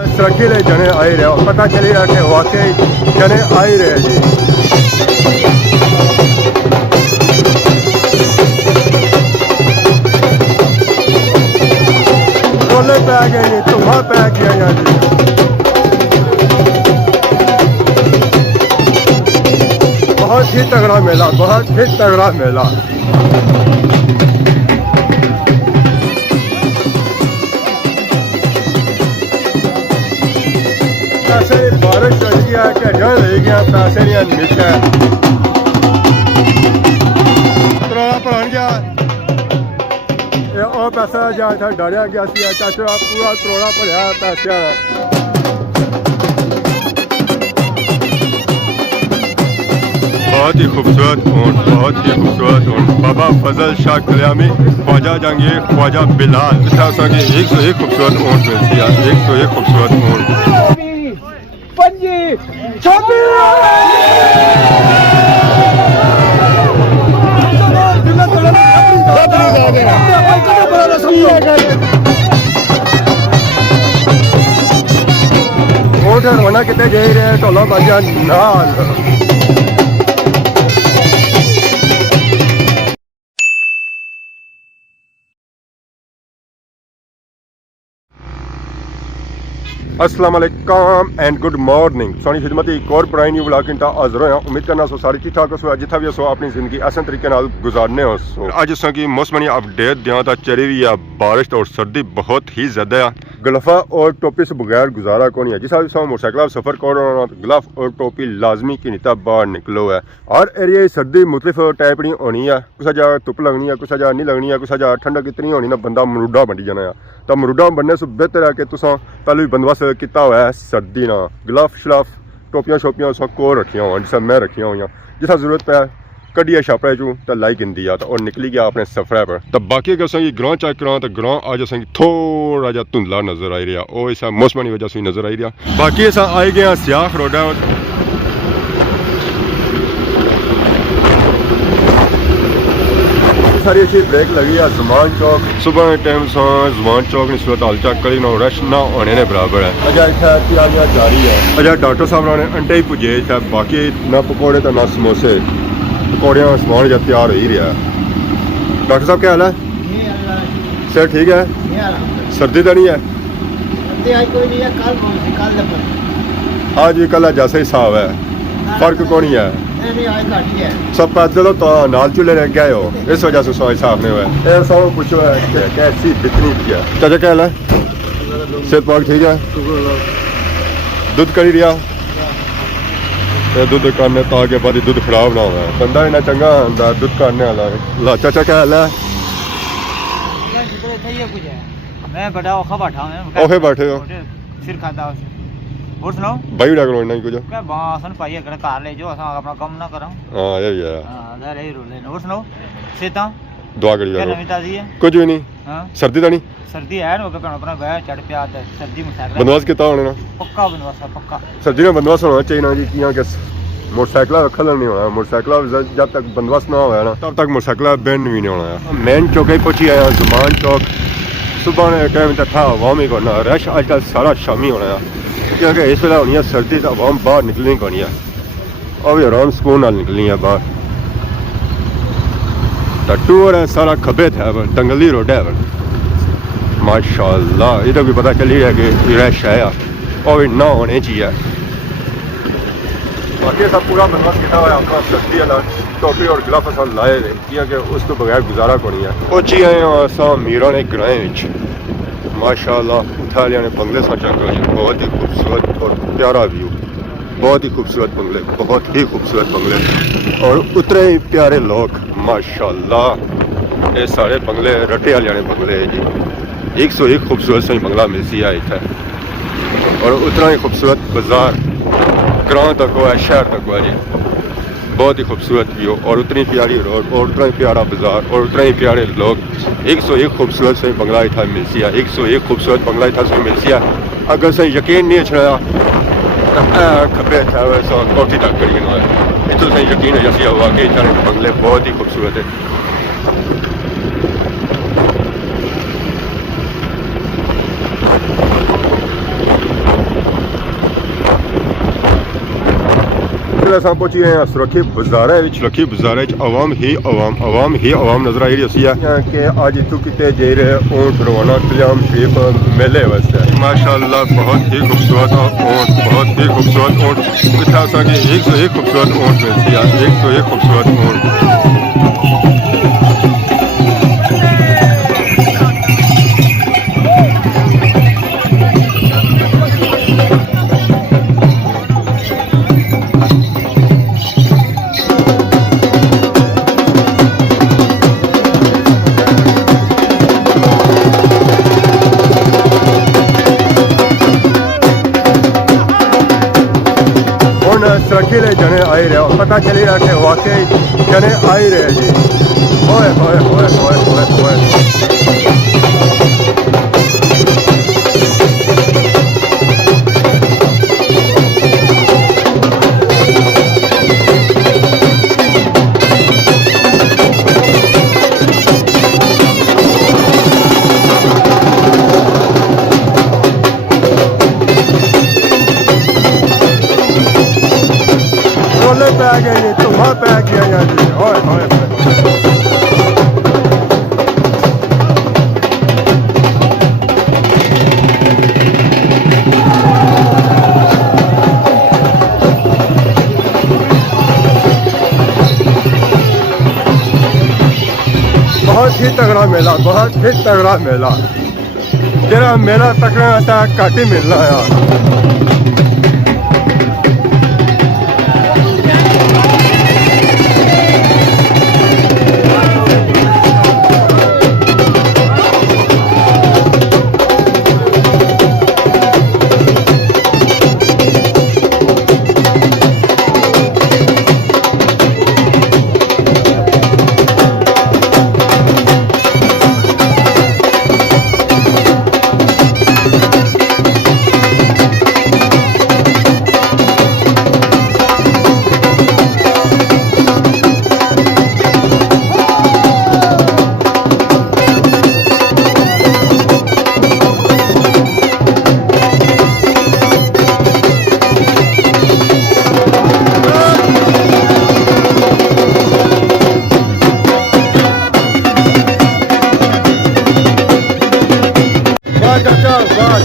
सड़कीले जने आ ही रहे और पता चलेगा कि वाकई जने आ ही रहे जी। रोले पै गए जी, धुआं पै गया यार जी। बहुत ही तगड़ा मेला, बहुत ही तगड़ा मेला। पैसे बारिश चल गया घड़ियां ले गया पैसे नहीं नीचे तरोड़ा भरन गया और पैसा जा था डरिया गया चाचा पूरा तरोड़ा भरिया पैसे बहुत ही खूबसूरत ऊँट, बहुत ही खूबसूरत ऊँट। बाबा फजल शाह कल्यामी, ख्वाजा जहांगीर, ख्वाजा बिलाल, 101 खूबसूरत ऊँट मिलती है, 101 खूबसूरत ऊँट। ऊँट रवाना कितने जा रहे ढोला बाजा नाल। अस्सलाम वालेकुम एंड गुड मॉर्निंग। सोनी खिदमत एक और पुरानी न्यू ब्लॉग इंटा हाजिर होया। उम्मीद करना सो सारे ठीक ठाक हो, जिथा भी सो अपनी जिंदगी आसान तरीके नाल गुजारने हो। अज अस की मौसमी अपडेट दिया तो चढ़ी हुई है बारिश और सर्दी बहुत ही ज्यादा है। गलफा और टोपी से बगैर गुजारा कौन है। जिस मोटरसाइकिल सफर करो गलफ और टोपी लाजमी की नीता बाहर निकलो है। हर एरिया सर्दी मुख्तलिफ टाइप नहीं होनी है, कुछ जा धुप लगनी है, कुछ जा नहीं लगनी है, कुछ जा ठंडक इतनी होनी ना बंदा मरूडा बनी जाना है। तो मरूडा बनने से बेहतर है कि तुसा पहले भी बंदोबस्त किया हुआ है सर्दी ना गलफ शलफ टोपियां शोपियां सब को रखिया हुआ जिस मैं रखिया हुई जिस जरूरत है कढ़िया छापड़े चू तो लाई गिनती आ और निकली गया अपने सफर पर। तो बाकी अगर असें ग्रां चेक करा तो ग्रां अज असें थोड़ा जा धुंधला नजर आई रहा और इस मौसम की वजह से नजर आई रहा। बाकी अस आई गए सियाख रोडा सारी अच्छी ब्रेक लगी है। जमान चौक सुबह टाइम से जमान चौक सूरत हाल चेक करी ना रश ना होने ने बराबर है। अजा इतना जारी है। अजा डॉक्टर साहब ने अंटे ही पुजे बाकी ना पकौड़े तो ना समोसे पकौड़िया समान जब तैयार हो ही रहा है। डॉक्टर साहब क्या हाल है? सर ठीक है? सर्दी तो नहीं है? हाँ जी कल जैसा ही साफ है, फर्क कौन ही है। सब पैदल तो नाल चूल्हे रह गए हो इस वजह से सोच साफ नहीं हुआ। सब पूछो कैसी बिकनी थी है। चाचा क्या हाल है? सेहत पाक ठीक है? दूध करी रिया दूध करने ताकि बाद दूध खराब ना हो। बंदा इन्ना चंगा आंदा दूध करने वाला ला। चाचा क्या हाल है? मैं बड़ा औखा बैठा हूं। औखे बैठे हो? सिर खाता और सुनाओ भाई उड़ा करो इन्ना ही कुछ क्या बासन पाई अगर कार ले जो असा अपना काम ना करो। हां ये है। हां इधर ही रोले और सुनाओ सेता दुआ करी क्या नवी ताजी है? कुछ भी नहीं। हां सर्दी तो नहीं सर्दी है ना अपना अपना वह चढ़ पे आता है सर्दी में साइकिल बंदोबस्त कितना होना ना पक्का बंदोबस्त पक्का सर्दी में बंदोबस्त होना चाहिए ना जी। किया कि मोटरसाइकिल रखल नहीं होना। मोटरसाइकिल जब तक बंदोबस्त ना होया ना तब तक मोटरसाइकिल बैंड भी नहीं होना। मेन चौक ही पहुंची आया जमान चौक। सुबह ने टाइम तक था आवाम ही करना रश आजकल सारा शामी होना है क्योंकि इस वेला होनी है सर्दी तो आवाम बाहर निकलनी कोनी है और भी आराम सुकून नाल निकलनी है बाहर। तो टूर है सारा खब्बे था दंगली रोड है माशाल्लाह। इधर भी पता चली है कि रश है और भी ना होने चाहिए। बाकी सब पूरा बंदोबस्त किया हुआ अपना सर्दी वाला टोपी और ग्लव अस लाए थे क्योंकि उस तो बगैर गुजारा कोनी है। पहुंची आए अस मीरा ने ग्रां माशाल्लाह उठा ने बंगले सा चक बहुत ही खूबसूरत और प्यारा व्यू, बहुत ही खूबसूरत बंगले, बहुत ही खूबसूरत बंगले और उतरे ही प्यारे लोग माशाल्लाह। ये सारे बंगले रटे वाले बंगले है जी। 101 खूबसूरत सी बंगला मिलती है इतना और उतना ही खूबसूरत बाजार ग्रां तक है शहर तक है जी। बहुत ही खूबसूरत व्यू और उतनी प्यारी रोड और उतना ही प्यारा बाजार और उतने ही प्यारे लोग। 101 खूबसूरत से बंगला इतना मिलती है। 101 खूबसूरत बंगला इतना से मिलती है। अगर से यकीन नहीं छड़ा खब्बे कोठी तक करी इतना से यकीन है जैसे हुआ कि इतने बंगले बहुत ही खूबसूरत है। फिर अस पहुंची गए हैं सुरखी बाजारे लखी बाजारे आवाम ही आवाम नजर आई रही है कि अज इतों किते जे रहे ऊँट रवाना कल्याम शरीफ मेले वास्ते माशाअल्लाह बहुत ही खूबसूरत ऊँट बहुत ही खूबसूरत ऊँट इतना असा कि 101 खूबसूरत ऊँट मिलती है 101 खूबसूरत ऊँट सुरखी जने आए रहे पता चली रहा कि वाकई जने आ ही रहे जी होए होए होए होए होए होए पै गए जी धुआं पै गया यार जी होए होए बहुत ही तगड़ा मेला बहुत ही तगड़ा मेला जरा मेला तकड़ा था घट ही मिलना यार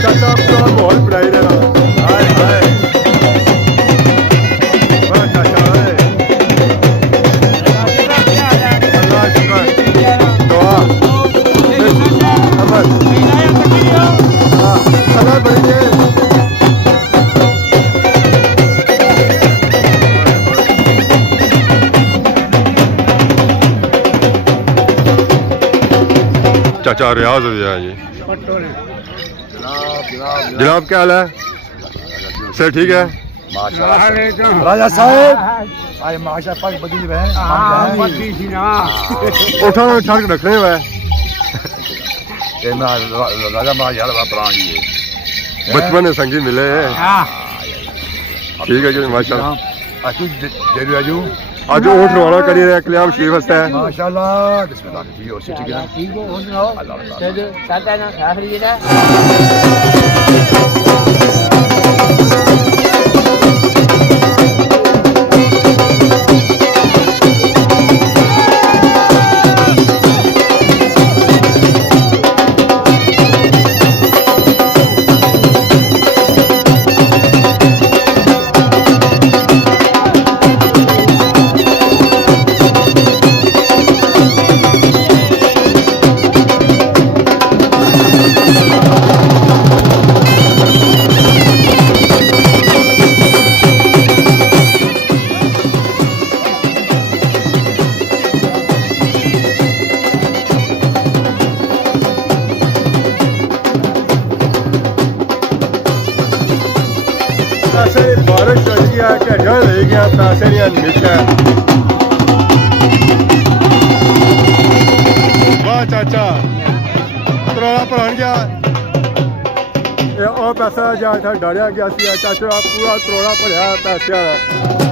चाचा पूरा माहौल बनाई देना हाय हाय वाह चाचा अल्लाह शुक्र दुआ अमन अल्लाह बढ़िया चाचा रियाज हो गया जी जनाब क्या हाल है सर ठीक है राजा साहब आज माशा पाक बदी बहन उठा ठाक रखने हुआ राजा महाराज पुरानी है बचपन में संगी मिले ठीक है जी माशाल्लाह आज ऊँट रवाना करी रहे कल्याम शरीफ वास्ते माशाल्लाह बिस्मिल्लाह ठीक हो ठीक है ठीक हो सुनाओ साथ ना साथ लीजिए बारिश चढ़ गया ढेड़ियां ले गया पैसे नहीं नीचे वाह चाचा त्रोड़ा पढ़ान गया और पैसा जा था डरिया गया चाचा पूरा त्रोड़ा पढ़िया पैसे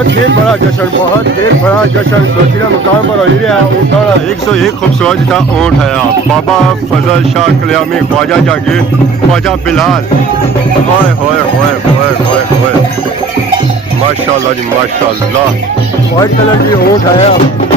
बहुत ही बड़ा जश्न सोचिया मुकाम पर हो रहा है। ऊँटा 101 खूबसूरत था ऊँट है। बाबा फजल शाह कल्यामी, ख्वाजा जहांगीर, ख्वाजा बिलाल, होए होए होए होए होए होए, माशाल्लाह जी माशाल्लाह। वाइट कलर की ऊँट है।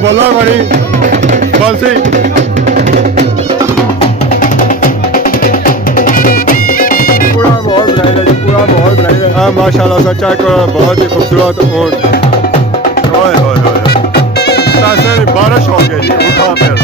बोला बड़ी बंसी पूरा माहौल बनाएगा जी, पूरा माहौल बनाएगा। हाँ माशाल्लाह सच्चा को बहुत ही खूबसूरत ऊँट। होए होए होए, ऐसे में बारिश हो गई जी उठा फिर।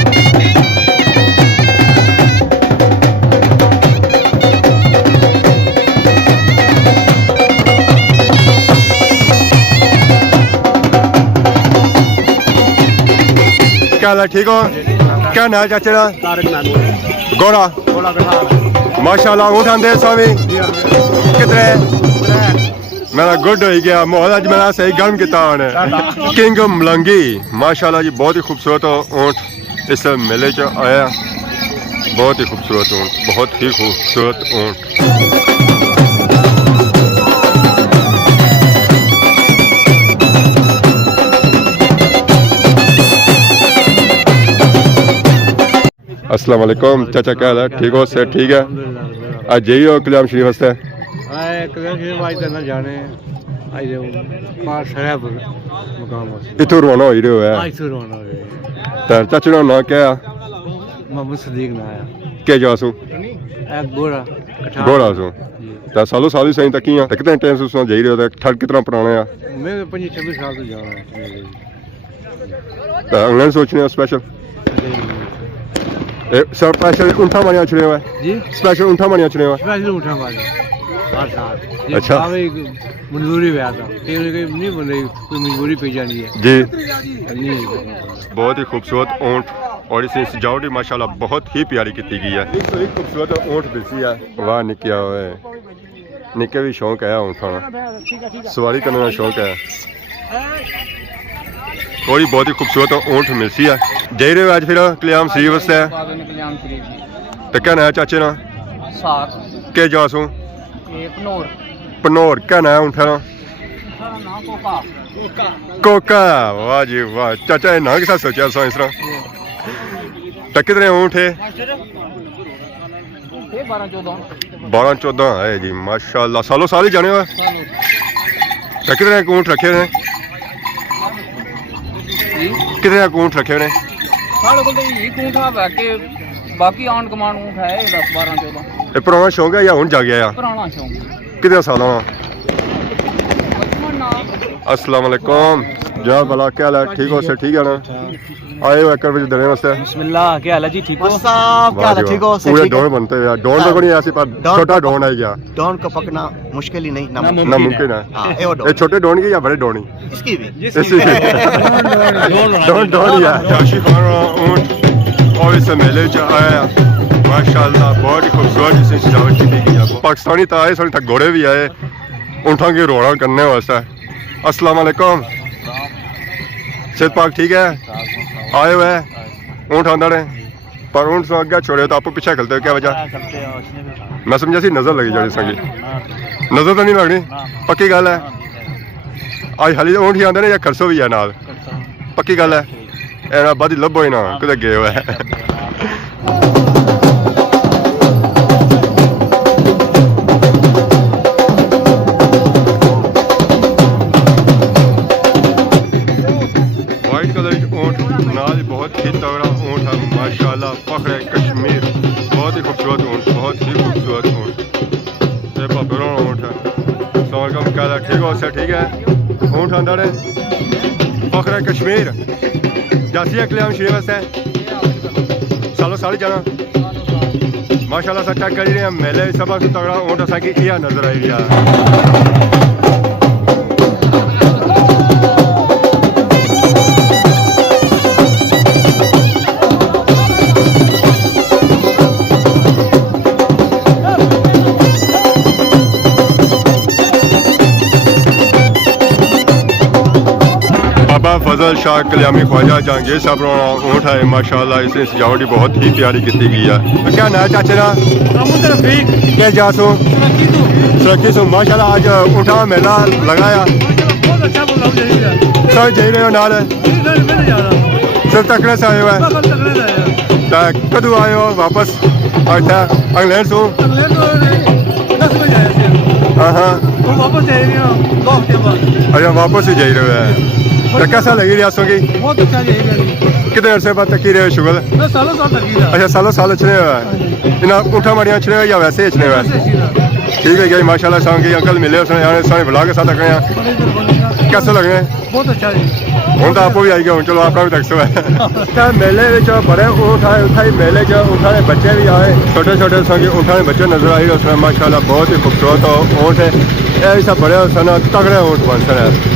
क्या हाल है, ठीक हो? क्या नाम है चाचे का? गोरा माशाल्लाह। ऊँट आंदे स्वामी कितने? मेरा गुड हो गया माहौल अज मेरा सही गर्म किया उन्हें। किंग मलंगी माशाल्लाह जी, बहुत ही खूबसूरत ऊँट इस मेले च आया। बहुत ही खूबसूरत ऊँट, बहुत ही खूबसूरत ऊँट। अस्सलाम वालेकुम चाचा, क्या हाल है, ठीक हो? सेहत ठीक है? आज जई हो कल्याम शरीफ वास्ते? इतों रवाना हो रहे हो? चाचे का नाम क्या है? मोहम्मद सदीक ना आया क्या जासू गोरा गोरा सू ता सालों साल सही तक किया कितने टाइम से उसने जाई रहे हो? ठड़ कितना पुराना है? मैं 25-26 साल से जा रहा हूं। इंग्लैंड सोचने स्पेशल स्पेशल ऊँटा मानिया चुने हुआ जी, स्पेशल ऊँटा मानिया चुने हुआ स्पेशल उठा मारे हर साल। अच्छा। मजबूरी पे आता नहीं बोल रही, कोई मजबूरी पे जानी है जी। नहीं। बहुत ही खूबसूरत ऊँट और इसे सजावटी माशाल्लाह बहुत ही प्यारी की गई है। एक खूबसूरत ऊँट दिसी है। वाह निकिया हुए निके भी शौक है ऊँटा सवारी करने का शौक है। थोड़ी बहुत ही खूबसूरत ऊँट मिलती है। जई रहे हो आज फिर कल्याम शरीफ वास्ते? तो क्या ना चाचे ना के जासू पनोर क्या ना ऊँटा ना? कोका। वाह जी वाह चाचा, ये ना के साथ सोचा सो इस तरह। तो कितने ऊँट है? 12-14 है जी माशाल्लाह। सालों साल ही जाने हुआ। तो कितने ऊँट रखे हैं? कितने ऊँट रखे हैं? बाकी आन कमान ऊँट है 10-12-14। ये पुराना शौक है या हूँ जा गया? पुराना शौक। कितने साल? अस्सलाम वालेकुम जनाब, भला क्या हाल है, ठीक हो? से ठीक है ना? आए हो एक देने वास्ते? बिस्मिल्लाह, क्या हाल है जी, ठीक हो? क्या हाल है, ठीक हो? पूरे डोन बनते हैं यार। डोन तो नहीं ऐसी पर छोटा डोन है क्या? डॉन को पकना मुश्किल ही नहीं, नामुमकिन है। ये छोटे डोन की या बड़े डोन? इसकी भी डोन डोन ही है। काशी खाना ऊँट और इस मेले च आया माशाल्लाह, बहुत ही खूबसूरत इसे सजावट की गई है। पाकिस्तानी तो आए, थोड़े तक घोड़े भी आए ऊँटों की रोड़ा करने वास्ते। अस्सलाम वालेकुम, सेहत पाक ठीक है? आए हुए ऊँट आंदा है पर ऊँट से अगर छोड़े तो आप पीछे खेलते हो, क्या वजह? मैं समझा सी नजर लगी जानी संगी। नजर तो नहीं लगनी, पक्की गल है? आज हाली ऊँट ही आंदे ने या खरसो भी है नाल? पक्की गल है? एना बाद ही लभो ही ना किते गए हुए। वाइट कलर ऊँट नाल बहुत ही तगड़ा ऊँट है माशाल्लाह। फख्र कश्मीर, बहुत ही खूबसूरत ऊँट, बहुत ही खूबसूरत ऊँट। ये बबरों ऊँट है। सलाम क्या हाल, ठीक हो? से ठीक है? ऊँट आंदा है फख्र कश्मीर जासी है कल्याम शरीफ वास्ते? सालों साल जाना माशाल्लाह सा चेक कर रहे हैं मेले सब से तगड़ा ऊँट असा कि यह नजर आई रहा बाबा फजल शाह कल्यामी ख्वाजा जहांगीर साहब ऊँट है माशाल्लाह इसने सजावट भी बहुत ही प्यारी की गई है तो क्या ना चाचे ना क्या जासो सुरक्षित सो माशाल्लाह आज ऊँटा मेला लगाया सब जा रहे हो नाल सब तकड़े से आए हुए कदू आए हो वापस अच्छा इंग्लैंड सो हाँ अच्छा वापस ही जा रहे हो तो कैसा लगी रियासों की बहुत अच्छा कितने अरसे बाद तक रहे शुगर सालों साल तक अच्छा सालों चने हुआ है इन्हें ऊँटा मड़िया चने हुए या वैसे ही चने हुए ठीक है गई माशाल्लाह शाम की अंकल मिले उसने सारे बुला के साथ रखे हैं कैसे लग रहे हैं बहुत अच्छा हूँ तो आपको भी आई गया चलो आपका भी दक्सो है मेले बड़े ऊँट आए उठाई मेले ऊँटा के बच्चे भी आए छोटे छोटे ऊँटा के बच्चे नजर आई उसमें माशाल्लाह बहुत ही खूबसूरत ऊँट है ऐसा बड़े सन तगड़े ऊँट बन सन है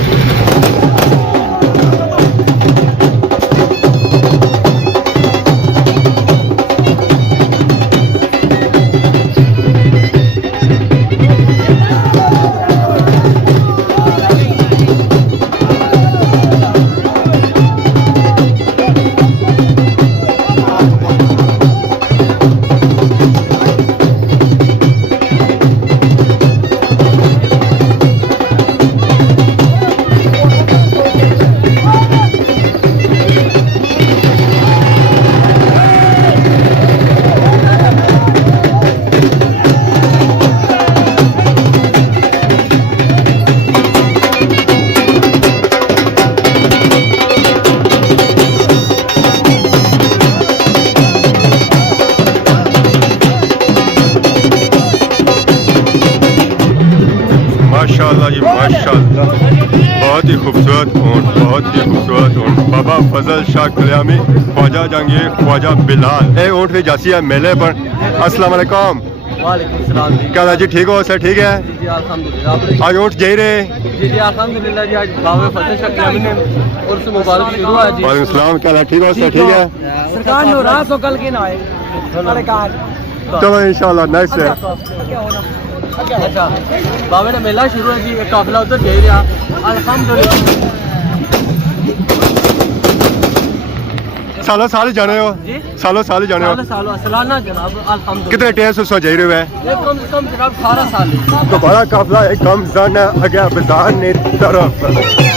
माशाल्लाह जी माशाल्लाह बहुत ही खूबसूरत ऊँट बहुत ही खूबसूरत ऊँट बाबा फजल शाह कल्यामी ख्वाजा जहांगीर ख्वाजा बिलाल ये ऊँट भी जासी है मेले पर अस्सलाम वालेकुम क्या जी ठीक हो सर ठीक है आज ऊँट जा रहे वालेकुम सलाम क्या ठीक हो सर ठीक है सरकार नो रात तो कल के ना आए चलो इंशाल्लाह नेक्स्ट है अच्छा बाबे ने मेला शुरू है जी एक काफिला उधर जा रहा अल्हम्दुलिल्लाह सालों साल जाने हो सालों साल जाने हो सालाना जनाब अल्हम्दुलिल्लाह कितने टेस उस जा रहे हो ये कम से कम जनाब 18 साल तो बड़ा काफिला एक कम जाना आगे बाजार ने तरफ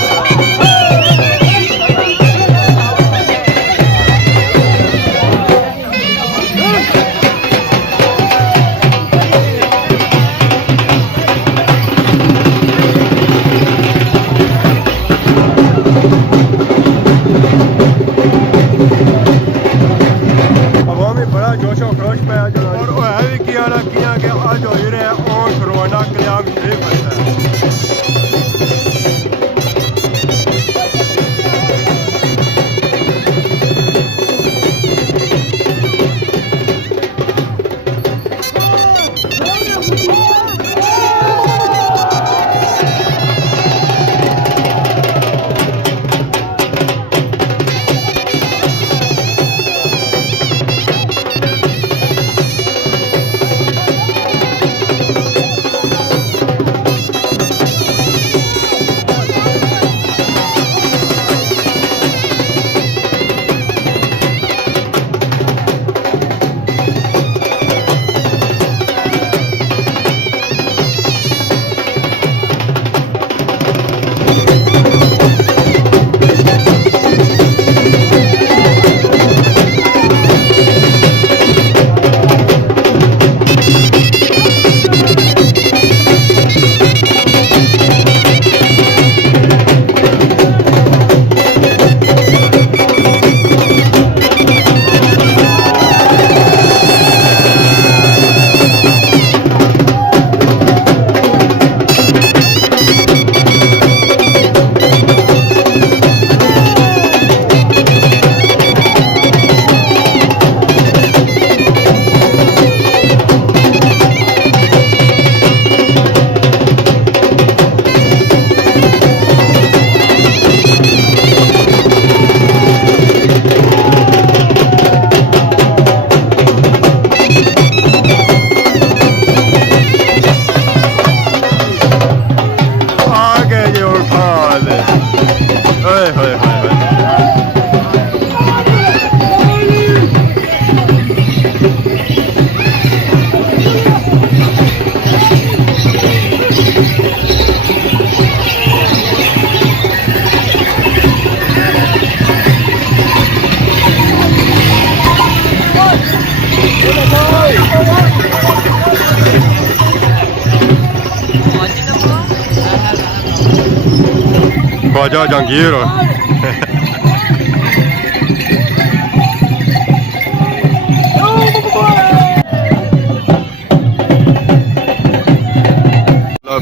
ख्वाजा जहांगीर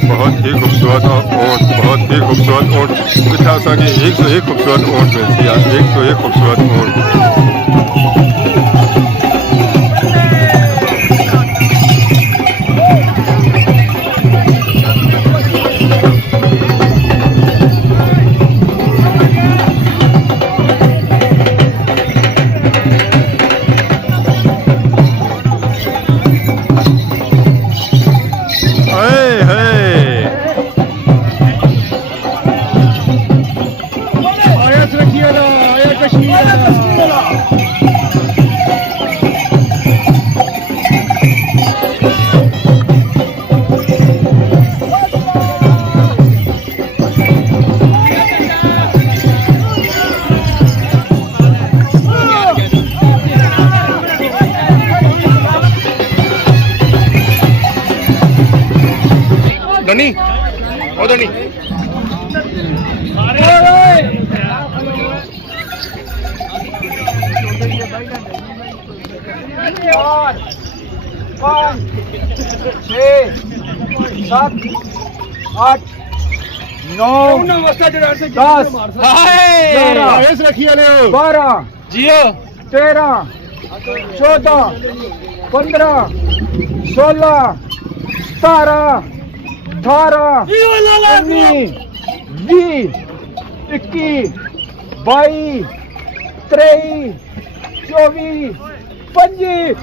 बहुत ही खूबसूरत ऊँट, बहुत ही खूबसूरत ऊँट इतना सा कि एक से एक खूबसूरत ऊँट मिलती है, एक से एक खूबसूरत ऊँट। धनी ओ धनी पाँच छः सात आठ नौ 10 12 जियो 13 14 15 16 17 18 19 20 21 22 23 24 25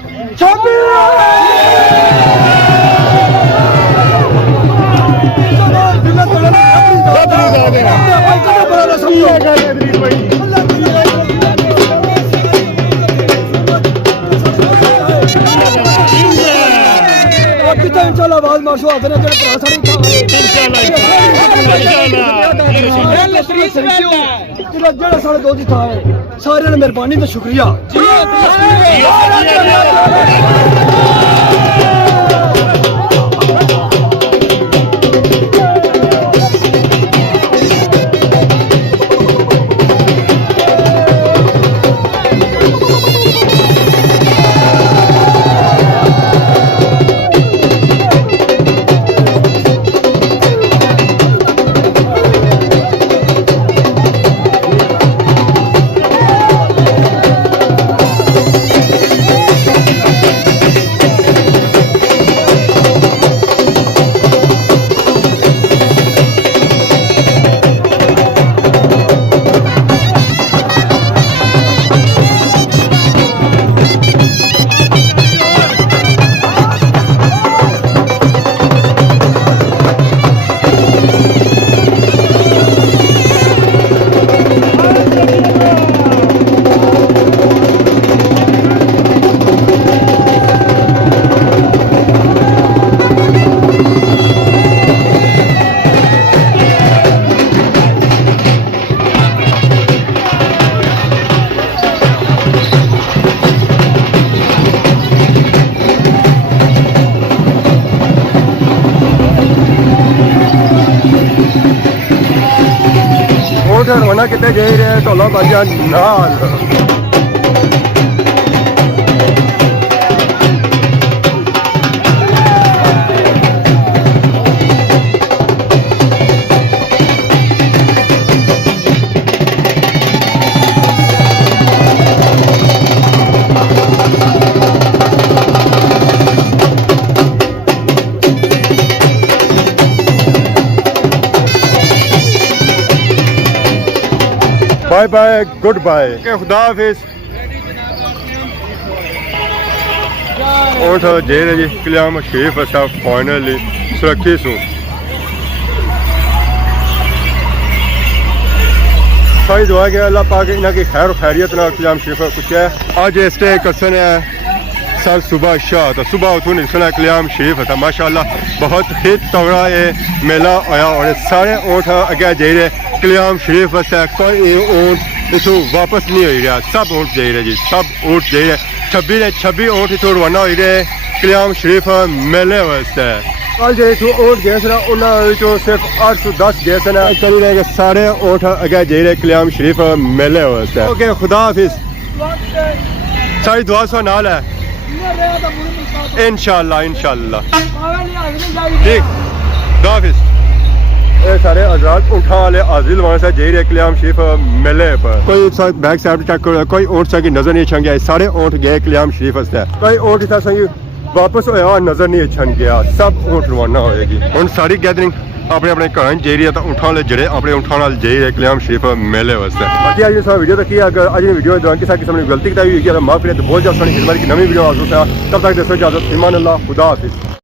इंशाल्लाह बाल माशो आते ने जेड़े भरा सारे इंशाल्लाह जेड़ा साढ़े दो था सारे ने मेहरबानी तो शुक्रिया रवाना कितने गए रहे ढोला बाजा नाल बाय बाय गुड बाय खुदा हाफिज ऊँट जेर जी कल्याम शरीफ असा फाइनली सुरक्षित हूँ सारी दुआ के अल्लाह पाक इन्हों की खैर खैरियत ना कल्याम शरीफ कुछ है आज स्टे कसन है सर सुबह शाह तो सुबह उठूँ निकलना कल्याम शरीफ था माशाल्लाह बहुत ही तगड़ा ये मेला आया और सारे ऊँट अगे जे रहे कल्याम शरीफ वास्ते कोई ऊँट इथों वापस नहीं हो रहा सब ऊँट जा रहे जी सब ऊँट जा रहे 26 ऊँट इथों रवाना हो रहे कल्याम शरीफ मेले वास्ते कल जे ऊँट गए थे उन्होंने सिर्फ 810 गए थे ना करी रहे सारे ऊँट अगे जेरे कल्याम शरीफ मेले वास्ते ओके खुदा हाफिज सारी दुआ सो नाल है इंशाल्लाह इंशाल्लाह ठीक खुदा हाफिज ये सारे हजरात ऊँटा वाले हाजिर वहाँ से जेरे कल्याम शरीफ मेले पर कोई एक साथ बैक साइड चेक करो कोई ऊँट सा की नजर नहीं छन गया सारे ऊँट गए कल्याम शरीफ वास्ते कोई ऊँट इतना संगी वापस होया नजर नहीं छन गया सब ऊँट रवाना होएगी हुण सारी गैदरिंग अपने अपने घर जाई रही है तो ऊँटा वाले जड़े अपने ऊँटा नाल जाई रहे कल्याम शरीफ मेले वास्ते बाकी आज सारा वीडियो तक अगर आज वीडियो दौरान किसी किस्म की गलती की बहुत जल्द सोनी खिदमत की नवी वीडियो तब तक दसो इजाजत ईमान अल्लाह खुदा हाफिज।